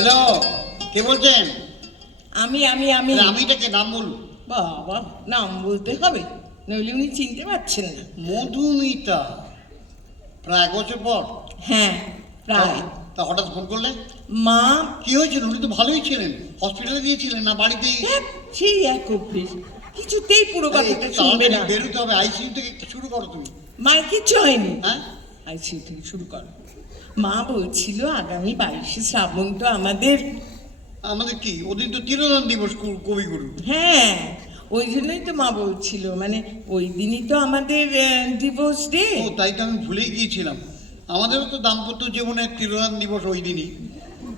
Hello, কে বলছেন? আমি আমি আমি আমিটাকে নাম বলুন। বাবা, নাম বলতে হবে, নইলে উনি চিনতে পারছেন না। মধুমিতা, প্রায় 1 বছর পর। হ্যাঁ, প্রায়। তা হঠাৎ ফোন করলে? মা, কি হয়েছিল? উনি তো ভালোই ছিলেন। হসপিটালে গিয়েছিলেন না বাড়িতেই? সেই এক অভ্যেস, কিছুতেই পুরো কথাটা শুনবে না। বেরোতে হবে, আইসিইউ থেকে শুরু করো তুমি। মায়ের কিচ্ছু হয়নি। হ্যাঁ, আইসিইউ থেকে শুরু করো। মা বলছিল আগামী 22শে শ্রাবণ তো আমাদের। আমাদের কি ওদিন তো তিরোধান দিবস, কবিগুরু। হ্যাঁ, ওই জন্যই তো মা বলছিল, মানে ওই দিনই তো আমাদের ডিভোর্স ডে। ও, তাই তো আমি ভুলেই গিয়েছিলাম। আমাদেরও তো দাম্পত্য জীবনের তিরোধান দিবস ওই দিনই।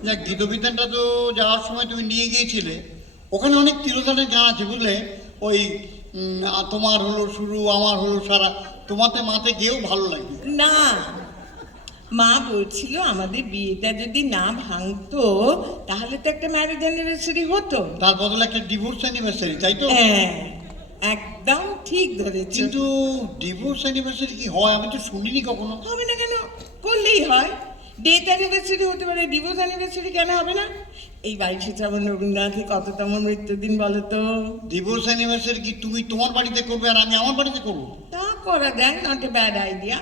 যাক, গীতবিতানটা তো যাওয়ার সময় তুমি নিয়ে গিয়েছিলে। ওখানে অনেক তিরোধানের গান আছে বুঝলে। ওই তোমার হলো শুরু, আমার হলো সারা, তোমাতে মাতে গেয়েও ভালো লাগবে। না, মা বলছিল আমাদের বিয়েটা যদি না ভাঙতো তাহলে তো একটা ম্যারেজ অ্যানিভার্সারি হতো। তার বদলে একটা ডিভোর্স অ্যানিভার্সারি, তাই তো? হ্যাঁ, একদম ঠিক ধরেছ। কিন্তু ডিভোর্স অ্যানিভার্সারি কি হয়? আমি তো শুনিনি কখনো। হবে না কেন? করলেই হয়। ডেথ অ্যানিভার্সারি হতে পারে, ডিভোর্স অ্যানিভার্সারি কেন হবে না? এই 22শে শ্রাবণ রবীন্দ্রনাথের কততম মৃত্যুদিন বলো তো? ডিভোর্স অ্যানিভার্সারি কি তুমি তোমার বাড়িতে করবে আর আমি আমার বাড়িতে করবো? তা করা যায়, নট এ ব্যাড আইডিয়া।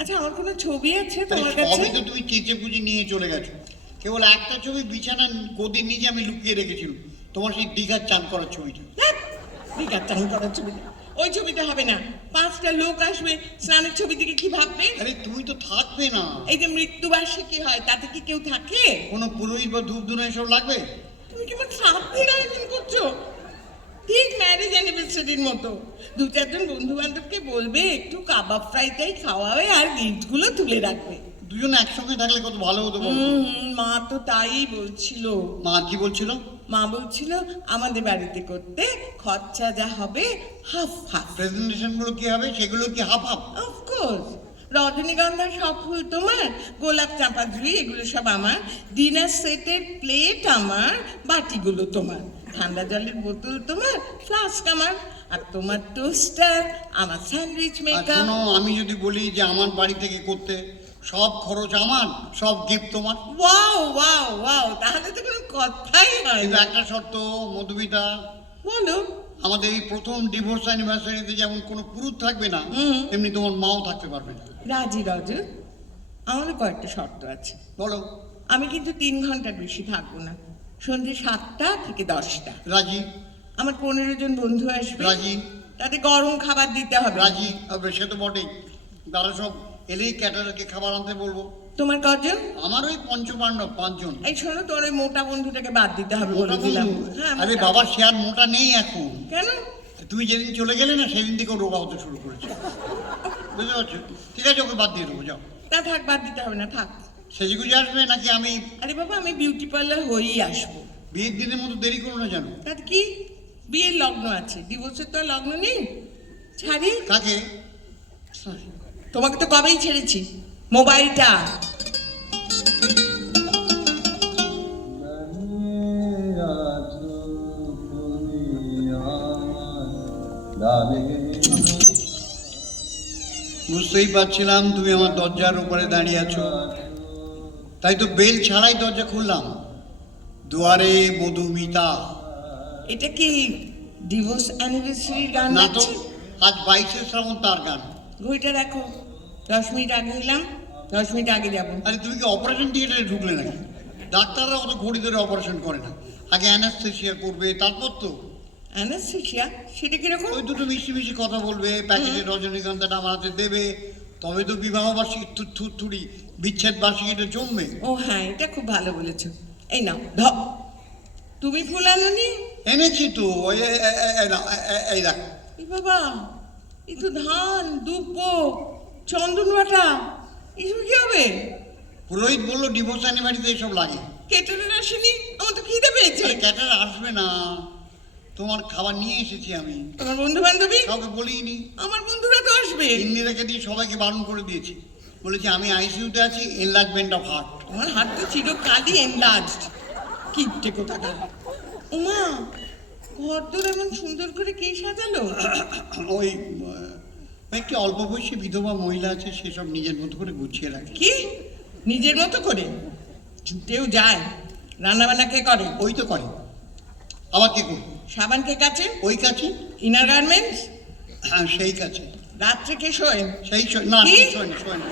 আচ্ছা, আমার কোনো ছবি আছে তোমার কাছে? সবই তো তুমি চেঁচে পুঁচে নিয়ে চলে গেছো। কেবল একটা ছবি বিছানার গদির নিচে আমি লুকিয়ে রেখেছিলাম, তোমার সেই দীঘার চান করার ছবিটা। দীঘার চান করার ছবিটা? ওই ছবিটা হবে না। 5টা লোক আসবে, স্নানের ছবি থেকে কি ভাববে? আরে তুমি তো থাকবে না। এই যে মৃত্যুবার্ষিকী হয়, তাতে কি কেউ থাকে? কোনো পুরোহিত বা ধূপ ধুনা এসব লাগবে? তুমি কেমন শ্রাদ্ধের আয়োজন করছো? ঠিক ম্যারেজ অ্যানিভার্সারির মতো। 2-4 জন বন্ধু বান্ধবকে বলবে একটু কাবাব ফ্রাইটাই খাওয়াবে আর গিফটগুলো তুলে রাখবে। দুজনে একসঙ্গে থাকলে কত ভালো হতো বলো তো। মা তো তাই বলছিল। মা কি বলছিল? মা বলছিল আমাদের বাড়িতে করতে খরচা যা হবে হাফ হাফ। প্রেজেন্টেশন গুলো কি হবে? সেগুলো কি হাফ হাফ? অফকোর্স, রজনীগন্ধার সব ফুল তোমার, গোলাপ চাঁপা জুঁই এগুলো সব আমার, ডিনার সেটের প্লেট আমার, বাটিগুলো তোমার, ঠান্ডা জলের বোতল তোমার, ফ্লাস্ক আমার, আর তোমার টোস্টার, আমার স্যান্ডউইচ মেকার। আমি যদি বলি যে আমার বাড়ি থেকে করতে, সব খরচ আমার, সব গিফট তোমার। ওয়াও ওয়াও ওয়াও, তাহলে তো কোনো কথাই হয় কিন্তু না। একটা শর্ত মধুমিতা, বলো। আমাদের এই প্রথম ডিভোর্স অ্যানিভার্সারিতে যেমন কোনো পুরুষ থাকবে না, তেমনি তোমার মাও থাকতে পারবে না। রাজি রজত, আমারও কয়েকটা শর্ত আছে। বলো। আমি কিন্তু 3 ঘন্টার বেশি থাকবো না, সন্ধ্যে 7টা থেকে 10টা। রাজি। আমার 15 জন বন্ধু আসবে। রাজি। তাতে গরম খাবার দিতে হবে। রাজি। সে তো বটেই, তারা সব এলেই ক্যাটারারকে খাবার আনতে বলবো। তোমার কজন? আমার ওই পঞ্চপাণ্ডব 5 জন। এই শোনো, তোর ওই মোটা বন্ধুটাকে বাদ দিতে হবে মোটা বলে দিলাম। বন্ধু? হ্যাঁ, আরে মোটা। বাবা, সে আর মোটা নেই এখন। কেন? তুমি যেদিন চলে গেলে না, সেদিন থেকে ও রোগা হতে শুরু করেছে, বুঝতে পারছো? ঠিক আছে, ওকে বাদ দিয়ে দেবো, যাও। না থাক, বাদ দিতে হবে না, থাক। সেজেগুজে আসবে নাকি আমি? আরে বাবা, আমি বিউটি পার্লার হয়েই আসবো। বিয়ের দিনের মতো দেরি করো না জানো। তাতে কি? বিয়ের লগ্ন আছে, ডিভোর্সের তো আর লগ্ন নেই। ছাড়ি। কাকে? তোমাকে তো কবেই ছেড়েছি। মোবাইলটা। বুঝতেই পারছিলাম তুমি আমার দরজার উপরে দাঁড়িয়ে আছো, তাই তো বেল ছাড়াই দরজা খুললাম। দুয়ারে মধুমিতা। এটা কি ডিভোর্স অ্যানিভার্সারির গান না তো, আছে? আজ 22শে শ্রাবণ, তার গান। ঘড়িটা রাখো, 10 মিনিট আগে এলাম, 10 মিনিট আগে যাবো। আরে তুমি কি অপারেশন থিয়েটারে ঢুকলে নাকি? ডাক্তাররা অত ঘড়ি ধরে অপারেশন করে না, আগে অ্যানাস্থেসিয়া করবে, তারপর তো। অ্যানাস্থেসিয়া? সেটা কিরকম? ওই দুটো মিষ্টি মিষ্টি কথা বলবে, প্যাকেটে রজনীগন্ধাটা আমার হাতে দেবে, তবে তো বিবাহ বার্ষিকী থুড়ি বিচ্ছেদ বার্ষিকীটা জমবে। ও হ্যাঁ, এটা খুব ভালো বলেছো। এই নাও, তুমি ফুল আনোনি? এনেছি তো, এই দেখ। এই বাবা, এই তো ধান, দুব্বো, চন্দন বাটা, এসব কি হবে? পুরোহিত বললো ডিভোর্স অ্যানিভার্সারিতে এসব লাগে। কেটারের আসেনি? আমার তো খিদে পেয়েছে। ক্যাটার আসবে না, তোমার খাবার নিয়ে এসেছি আমি। তোমার বন্ধু বান্ধবী? কাউকে বলিনি। আমার বন্ধুরা তো আসবে। এমনি রেখে দিয়ে সবাইকে বারণ করে দিয়েছি, বলেছি আমি আইসিইউতে আছি, এনলার্জমেন্ট অফ হার্ট। আমার হাত তো চিরকালই এনলার্জড। কিপটে কোথাকার। ওমা, ঘর তোর এমন সুন্দর করে কে সাজালো? ওই একটি অল্প বয়সী বিধবা মহিলা আছে, সেসব নিজের মতো করে গুছিয়ে রাখে। কি নিজের মতো করে? জুটেও যায়? রান্না বান্না কে করে? ওই তো করে। আবার কে করবে? সাবান কে কাছে? ওই কাছে। Inner garments? হ্যাঁ সেই কাছে। রাত্রে কে শোয়? সেই না কি? সে শোয় না, শোয় না।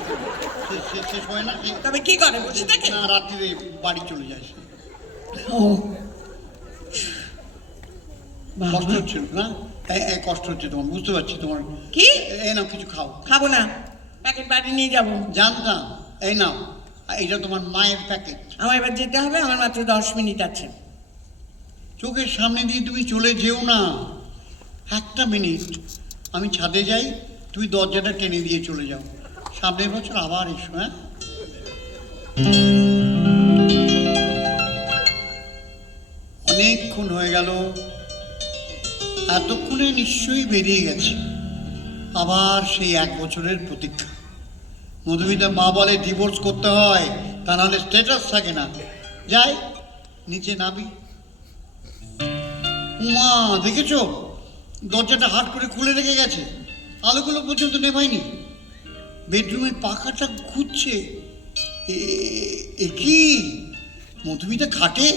সে শোয় না। তবে কি করে, বসে থাকে? না, রাত্রিরে বাড়ি চলে যায় সে। ও কষ্ট বাবা, হচ্ছিল না? কষ্ট হচ্ছে তোমার, বুঝতে পারছি তোমার। কি? এই নাও কিছু খাও। খাবো না, প্যাকেট বাড়ি নিয়ে যাব। জানতাম। এই নাও, এইটা তোমার মায়ের প্যাকেট। আমার এবার যেতে হবে, আমার মাত্র 10 মিনিট আছে। চোখের সামনে দিয়ে তুমি চলে যেও না, একটা মিনিট। আমি ছাদে যাই, তুমি দরজাটা টেনে দিয়ে চলে যাও। সামনের বছর আবার এসো। হ্যাঁ, অনেকক্ষণ হয়ে গেল, এতক্ষণে নিশ্চয়ই বেরিয়ে গেছে। আবার সেই 1 বছরের প্রতীক্ষা। মধুমিতার মা বলে ডিভোর্স করতে হয়, তা নাহলে স্ট্যাটাস থাকে না। যাই, নিচে নামি। মা দেখেছো, দরজাটা হাট করে খুলে রেখে গেছে, আলোগুলো পর্যন্ত নেভায়নি। বেডরুমের পাখাটা ঘুরছে। এ কি? মধুমিতা খাটে?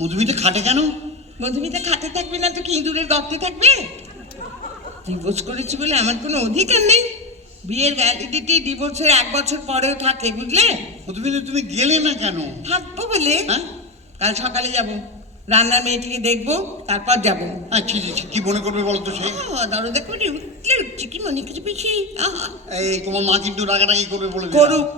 মধুমিতা খাটে কেন? মধুমিতা খাটে থাকবে না তো কি ইঁদুরের গর্তে থাকবে? ডিভোর্স করেছি বলে আমার কোনো অধিকার নেই। বিয়ের ভ্যালিডিটি ডিভোর্সের 1 বছর পরেও থাকে, বুঝলে? মধুমিতা তুমি গেলে না কেন? থাকবো বলে। হ্যাঁ, কাল সকালে যাব, রান্নার মেয়েটিকে দেখবো, তারপর যাব। আচ্ছা, কি মনে করবে বলো তো সে? দরজা করে উঠছে, কি মনে কিছু বেশি। এই তোমার মা কিন্তু রাগারাগি করবে বলে দিলাম। করুক,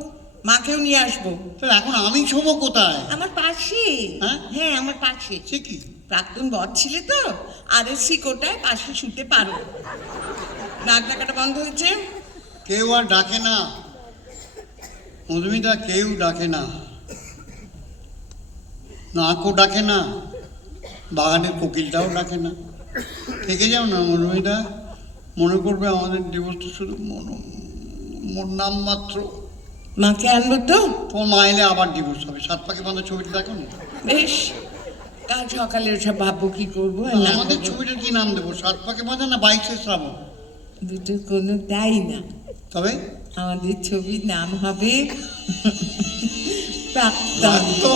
মাকেও নিয়ে আসবো। তাহলে এখন আমি শোবো কোথায়? আমার পাশে। হ্যাঁ? হ্যাঁ, আমার পাশে। সে কি? প্রাক্তন বর ছিলে তো, RSC কোটায় পাশে শুতে পারো। নাক ডাকাটা বন্ধ হয়েছে? কেউ আর ডাকে না মধুমিতা, কেউ ডাকে না। নাকও ডাকে না, বাগানের কোকিলটাও ডাকে না। থেকে যাও না মধুমিতা, মনে করবে আমাদের ডিভোর্সটা শুধু নাম মাত্র। মাকে আনবো তো? তোমার মা এলে আবার ডিভোর্স হবে। 7 পাকে বাঁধা ছবিটা দেখো না? বেশ, কাল সকালে ওসব ভাববো কি করবো আর না আমাদের করবো। ছবিটার কি নাম দেবো? 7 পাকে বাঁধা না 22শে শ্রাবণ? দুটো কোনোটাই না। তবে আমাদের ছবির নাম হবে প্রাক্তন। তো